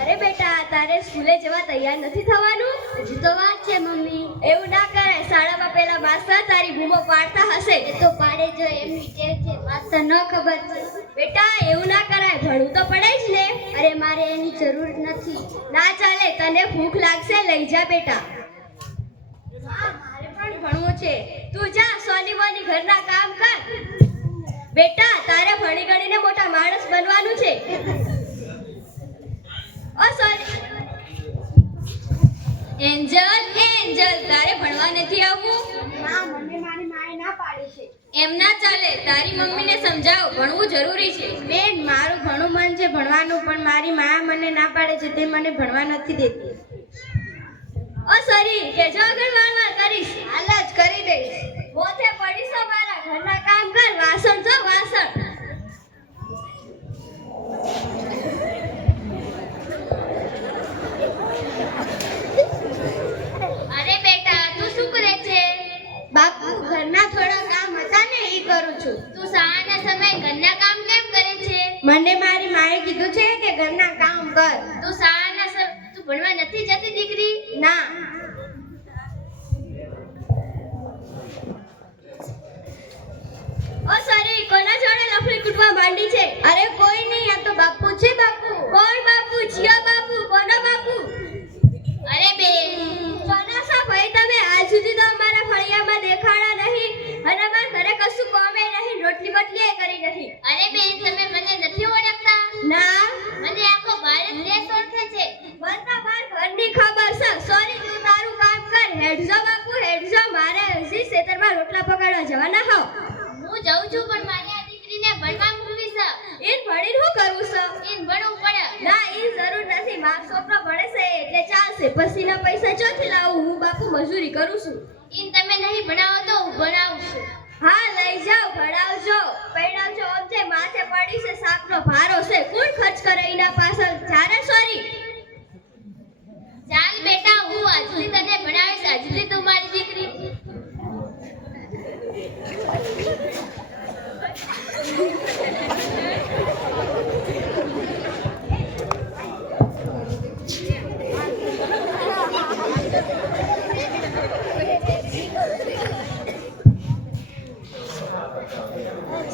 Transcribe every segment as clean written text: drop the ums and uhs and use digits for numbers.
અરે બેટા, તારે સ્કૂલે જવા તૈયાર નથી થવાનું? હજી તો વાત છે મમ્મી. એવું ના કરાય. શાળામાં પેલા માસ્ટર તારી બૂમો પાડતા હશે. એ તો પાડે જો, એમની ટેવ છે. માસ્ટર ન ખબર છે. બેટા એવું ના કરાય, ભણવું તો પડે જ ને. અરે મારે એની જરૂર નથી. ના ચાલે, તને ભૂખ લાગશે, લઈ જા બેટા. મારે પણ ભણવું છે. તું જા, સોની મોની ઘરના કામ કર. બેટા, તારે ભણી ગણીને મોટા માણસ બનવાનું છે. ઓ સોની એન્જલ, તારે ભણવા નથી આવવું? ના, મને મારી માએ ના પાડી છે. એમ ના ચાલે, તારી મમ્મીને સમજાવ, ભણવું જરૂરી છે. બેન, મારું ઘણું મન છે ભણવાનું, પણ મારી મા મને ના પાડે છે. તે મને ભણવા નથી દેતી. ઓ સોરી, કે જો આગળ વાળવા કરીશ, હાલ જ કરી દઈશ. મોથે પડીશ તો મારા ઘરના કામ કર. વાસણ જો વાસણ. અરે બેટા, તું શું કરે છે? બાપુ, ઘરના થોડા કામ હતા ને, એ કરું છું. તું શાળાના સમયે ઘરના કામ કેમ કરે છે? મને મારી માએ કીધું છે કે ઘરના કામ કર. તું તું ભણવા નથી જતી દીકરી? ના. ઓ સોરી, કોના જોડે લફડી કૂટવા માંડી છે? અરે કોઈ નહીં, આ તો બાપુ છે. બાપુ. કોણ બાપુ? જીયા બાપુ? કોનો બાપુ? અરે બે ચોનાસા ભાઈ, તમે આજ સુધી તો અમારા ફળિયામાં દેખાડા નહીં અને અમારા ઘરે કશું કોમે નહીં, રોટલી બટલી કરી નહીં. અરે બેન, તમે મને નથી ઓળખતા? ના. મને આખો ભારત દેશ ઓળખે છે. મને તો માર ઘરની ખબર છે. સોરી, તું તારું કામ કર. હેડજો બાપુ, હેડજો. મારે હજી ખેતરમાં રોટલા પકાડવા જવાના હો. હું જાઉં છું, પણ મારી આ દીકરીને ભણવા મૂકવી છે. ઈન ભણીને શું કરવું છે? ઈન ભણવું પડે. ના, ઈ જરૂર નથી. મારો છોકરો ભણે છે એટલે ચાલશે. પછીના પૈસા ચોથી લાવું? હું બાપુ મજૂરી કરું છું. ઈન તમે નહીં ભણાવો તો હું ભણાવું છું. હા, લઈ જાઓ, ભણાવજો, પૈણાવજો. આમ છે માથે પડી છે, સાપનો ભારો છે. કોણ ખર્ચ કરે એના પાછળ? જાને સોરી. ચાલ બેટા, હું આજથી તને ભણાવીશ. આજથી તું મારી દીકરી.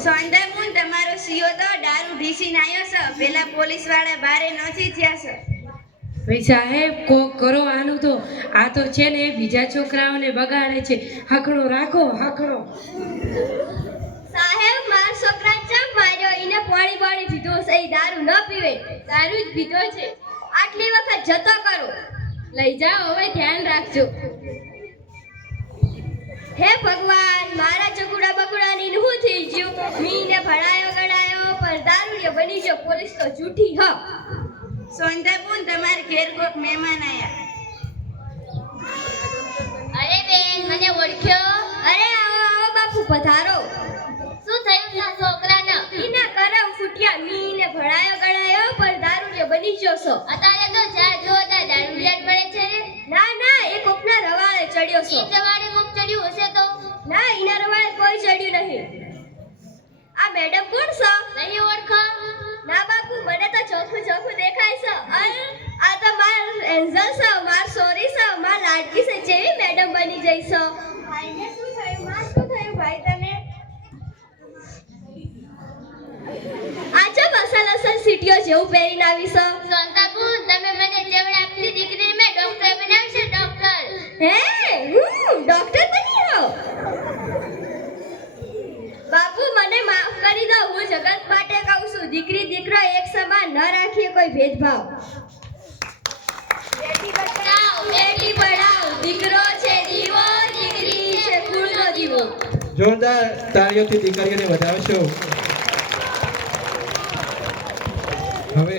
સોંદરમુન, તમારો સીઓ તો દારૂ ઢીસીને આવ્યો છે. પેલા પોલીસ વાળા બારે નથી થયા છે. ભાઈ સાહેબ, કોક કરો આનું તો. આ તો છે ને બીજા છોકરાઓને બગાડે છે. હાકડો રાખો, હાકડો. સાહેબ, માર છોકરા ચમ માર્યો? એને પાણી પાણી પીધો છે. ઈ દારૂ ન પીવે, દારૂ જ પીધો છે. આટલી વખત જતો કરો. લઈ જાઓ, હવે ધ્યાન રાખજો. હે ભગવાન, મારા ચકુડા બકુડાની શું થઈ ગયું? મીને ભણાયો ગણાયો પણ દારૂડિયો બની ગયો. પોલીસ તો જૂઠી હ. સોંદરમુન, તમારે ઘેર કોક મહેમાન આયા. અરે બેન, મને ઓળખ્યો? અરે આવો આવો બાપુ, પધારો. શું થયું ના છોકરાને? ઈના કરમ ફૂટ્યા. મીને ભણાયો ગણાયો પણ દારૂડિયો બની ગયો છો. અત્યારે તો જા જોતા દારૂડિયા પડે છે રે. ના ના, એ કોકના રવાળે ચડ્યો છો. ઈ રવાળે કોક ચડ્યું હશે તો? ના, ઈના રવાળે કોઈ ચડ્યું નહીં. આ મેડમ કોણ છો? નહીં ઓળખો? ના બાપુ, મને તો ચોખ્ખું ચોખ્ખું દેખાય છે. આ તો માર એન્જલ છે, માર સોરી છે, માર લાડકી છે. જેવી મેડમ બની જઈ છો. ભાઈને શું થયું? માં શું થયું ભાઈ તને? આજો મસાલા સીટીઓ જેવું પહેરીને આવી છો. સંતાપુર, તમે મને જેવડા આપની દીકરીને મેં ડોક્ટર બનાવી છે. ડોક્ટર. હે, ડોક્ટર બની હો? બાપુ, મને માફ કરી દો. હું જગત માટે કહું છું, દીકરી દીકરો એક સમાન ન રાખીએ કોઈ ભેદભાવ. બેટી બચાવો, બેટી પઢાઓ. દીકરો છે દીવો, દીકરી છે કુળનો દીવો. જોરદાર તાળીઓથી દીકરીઓને વધાવશો. હવે